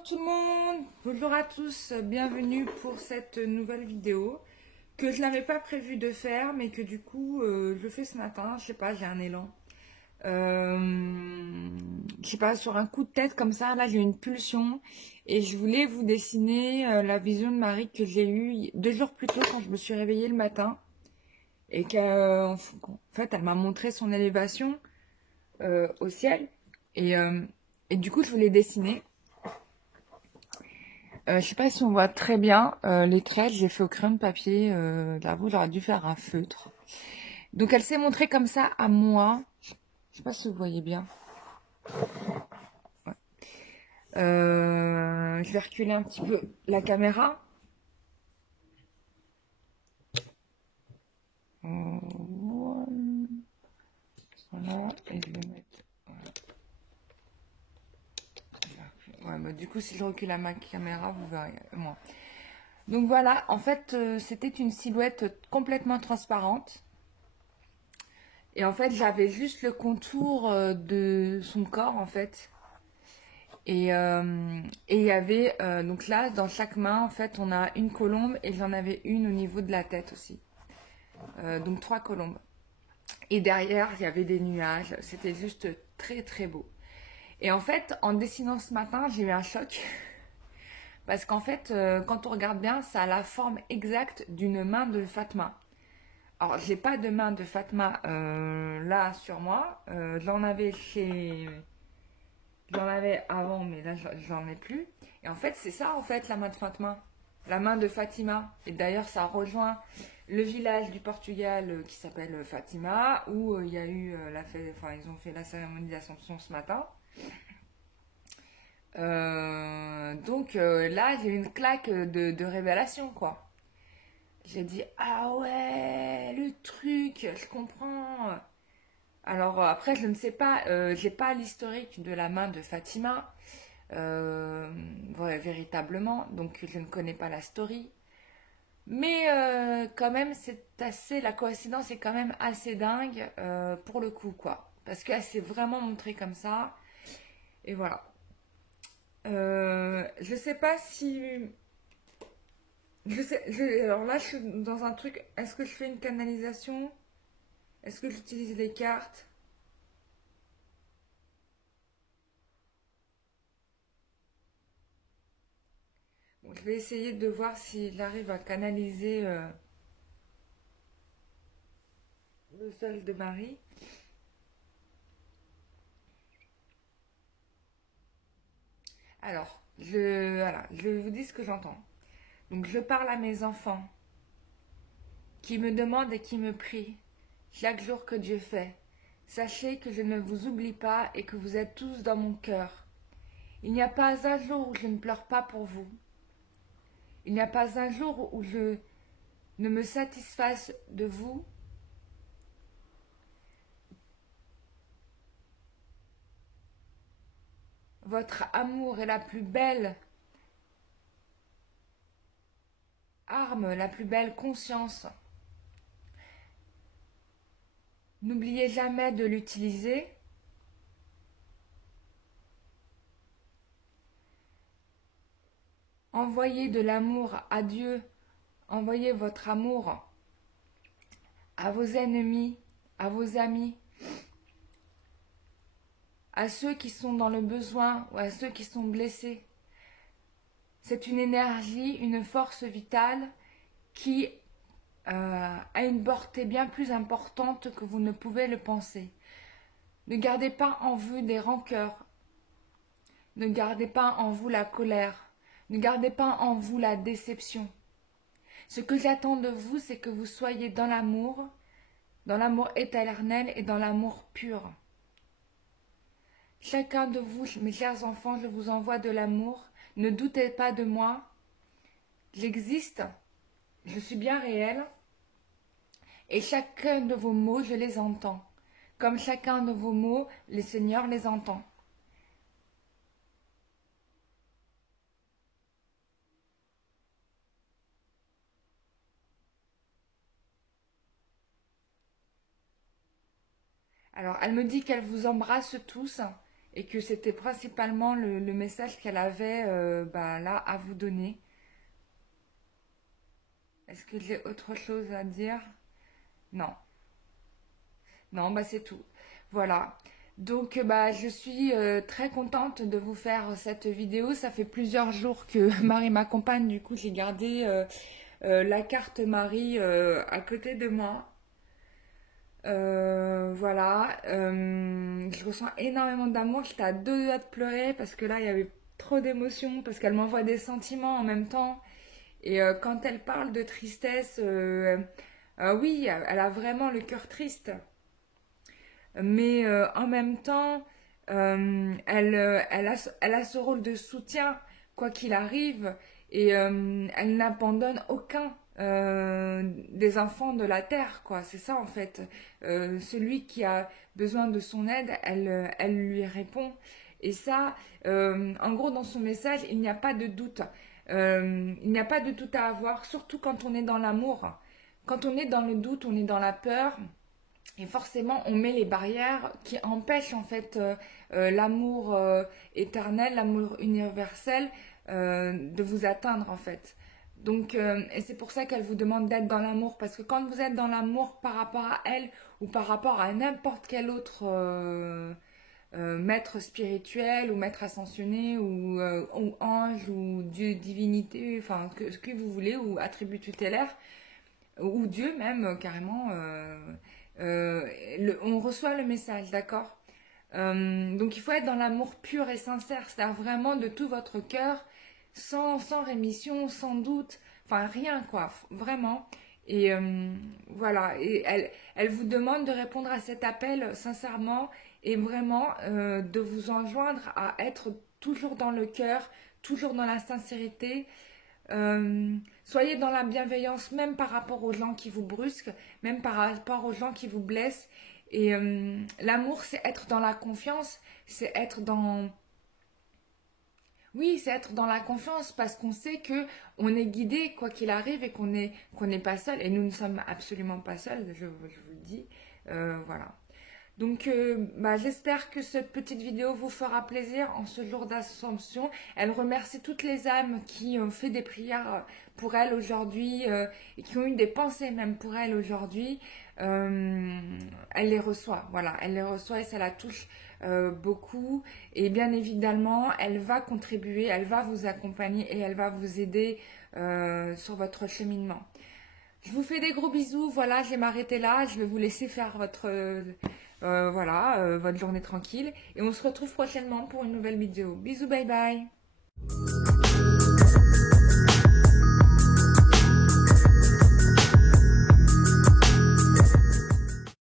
Bonjour tout le monde, bonjour à tous, bienvenue pour cette nouvelle vidéo que je n'avais pas prévu de faire mais que du coup je fais ce matin, je sais pas, j'ai un élan. Je sais pas, sur un coup de tête comme ça, là j'ai une pulsion et je voulais vous dessiner la vision de Marie que j'ai eue 2 jours plus tôt quand je me suis réveillée le matin et qu'en fait elle m'a montré son élévation au ciel et du coup je voulais dessiner. Je sais pas si on voit très bien les traits, j'ai fait au crayon de papier, j'avoue j'aurais dû faire un feutre. Donc elle s'est montrée comme ça à moi, je sais pas si vous voyez bien. Ouais. Je vais reculer un petit peu la caméra. Voilà, et je vais mettre... Ouais, bah, du coup si je recule ma caméra, vous verrez moins. Donc voilà, en fait c'était une silhouette complètement transparente. Et en fait, j'avais juste le contour de son corps, en fait. Et il y avait, donc là, dans chaque main, en fait, on a une colombe et j'en avais une au niveau de la tête aussi. Donc 3 colombes. Et derrière, il y avait des nuages. C'était juste très, très beau. Et en fait, en dessinant ce matin, j'ai eu un choc. Parce qu'en fait, quand on regarde bien, ça a la forme exacte d'une main de Fatma. Alors, j'ai pas de main de Fatma là sur moi. J'en avais avant, mais là, j'en ai plus. Et en fait, c'est ça, en fait, la main de Fatma. La main de Fatima. Et d'ailleurs, ça rejoint le village du Portugal qui s'appelle Fatima, où il y a eu la fête, enfin, ils ont fait la cérémonie d'Assomption ce matin. Donc là, j'ai eu une claque de révélation, quoi. J'ai dit, ah ouais, le truc, je comprends. Alors après, je ne sais pas, j'ai pas l'historique de la main de Fatima, ouais, véritablement, donc je ne connais pas la story. Mais quand même, la coïncidence est quand même assez dingue pour le coup, quoi. Parce qu'elle s'est vraiment montrée comme ça, et voilà. Je sais pas si, alors là, je suis dans un truc. Est-ce que je fais une canalisation? Est-ce que j'utilise les cartes? Bon, je vais essayer de voir s'il arrive à canaliser le sol de Marie. Alors, voilà, je vous dis ce que j'entends. Donc, je parle à mes enfants qui me demandent et qui me prient chaque jour que Dieu fait. Sachez que je ne vous oublie pas et que vous êtes tous dans mon cœur. Il n'y a pas un jour où je ne pleure pas pour vous. Il n'y a pas un jour où je ne me satisfasse de vous. Votre amour est la plus belle arme, la plus belle conscience. N'oubliez jamais de l'utiliser. Envoyez de l'amour à Dieu. Envoyez votre amour à vos ennemis, à vos amis, à ceux qui sont dans le besoin ou à ceux qui sont blessés. C'est une énergie, une force vitale qui a une portée bien plus importante que vous ne pouvez le penser. Ne gardez pas en vous des rancœurs. Ne gardez pas en vous la colère. Ne gardez pas en vous la déception. Ce que j'attends de vous, c'est que vous soyez dans l'amour éternel et dans l'amour pur. Chacun de vous, mes chers enfants, je vous envoie de l'amour. Ne doutez pas de moi. J'existe. Je suis bien réelle. Et chacun de vos mots, je les entends. Comme chacun de vos mots, le Seigneur les entend. Alors, elle me dit qu'elle vous embrasse tous et que c'était principalement le message qu'elle avait bah, là à vous donner. Est-ce que j'ai autre chose à dire? Non. Non, bah c'est tout. Voilà. Donc bah je suis très contente de vous faire cette vidéo. Ça fait plusieurs jours que Marie m'accompagne. Du coup, j'ai gardé la carte Marie à côté de moi. Voilà. Je ressens énormément d'amour. J'étais à deux doigts de pleurer parce que là, il y avait trop d'émotions, parce qu'elle m'envoie des sentiments en même temps. Et quand elle parle de tristesse, oui, elle a vraiment le cœur triste. Mais en même temps, elle a ce rôle de soutien, quoi qu'il arrive, et elle n'abandonne aucun des enfants de la terre, quoi. C'est ça en fait. Celui qui a besoin de son aide, elle lui répond. Et ça, en gros, dans son message, il n'y a pas de doute. Il n'y a pas de doute à avoir, surtout quand on est dans l'amour. Quand on est dans le doute, on est dans la peur. Et forcément, on met les barrières qui empêchent en fait l'amour éternel, l'amour universel de vous atteindre en fait. Donc, et c'est pour ça qu'elle vous demande d'être dans l'amour, parce que quand vous êtes dans l'amour par rapport à elle ou par rapport à n'importe quel autre maître spirituel ou maître ascensionné ou ange ou dieu, divinité, enfin ce que vous voulez, ou attribut tutélaire, ou Dieu même carrément, on reçoit le message, d'accord. Donc il faut être dans l'amour pur et sincère, c'est-à-dire vraiment de tout votre cœur, sans rémission, sans doute, enfin rien quoi, vraiment. Et voilà, et elle vous demande de répondre à cet appel sincèrement et vraiment de vous enjoindre à être toujours dans le cœur, toujours dans la sincérité. Soyez dans la bienveillance, même par rapport aux gens qui vous brusquent, même par rapport aux gens qui vous blessent. Et l'amour, c'est être dans la confiance, c'est être dans... Oui, c'est être dans la confiance parce qu'on sait que on est guidé quoi qu'il arrive et qu'on n'est pas seul. Et nous ne sommes absolument pas seuls, je vous le dis. Voilà. Donc, bah, j'espère que cette petite vidéo vous fera plaisir en ce jour d'Assomption. Elle remercie toutes les âmes qui ont fait des prières pour elle aujourd'hui et qui ont eu des pensées même pour elle aujourd'hui. Elle les reçoit, voilà, elle les reçoit et ça la touche beaucoup. Et bien évidemment, elle va contribuer, elle va vous accompagner et elle va vous aider sur votre cheminement. Je vous fais des gros bisous. Voilà, je vais m'arrêter là. Je vais vous laisser faire votre journée tranquille. Et on se retrouve prochainement pour une nouvelle vidéo. Bisous, bye bye.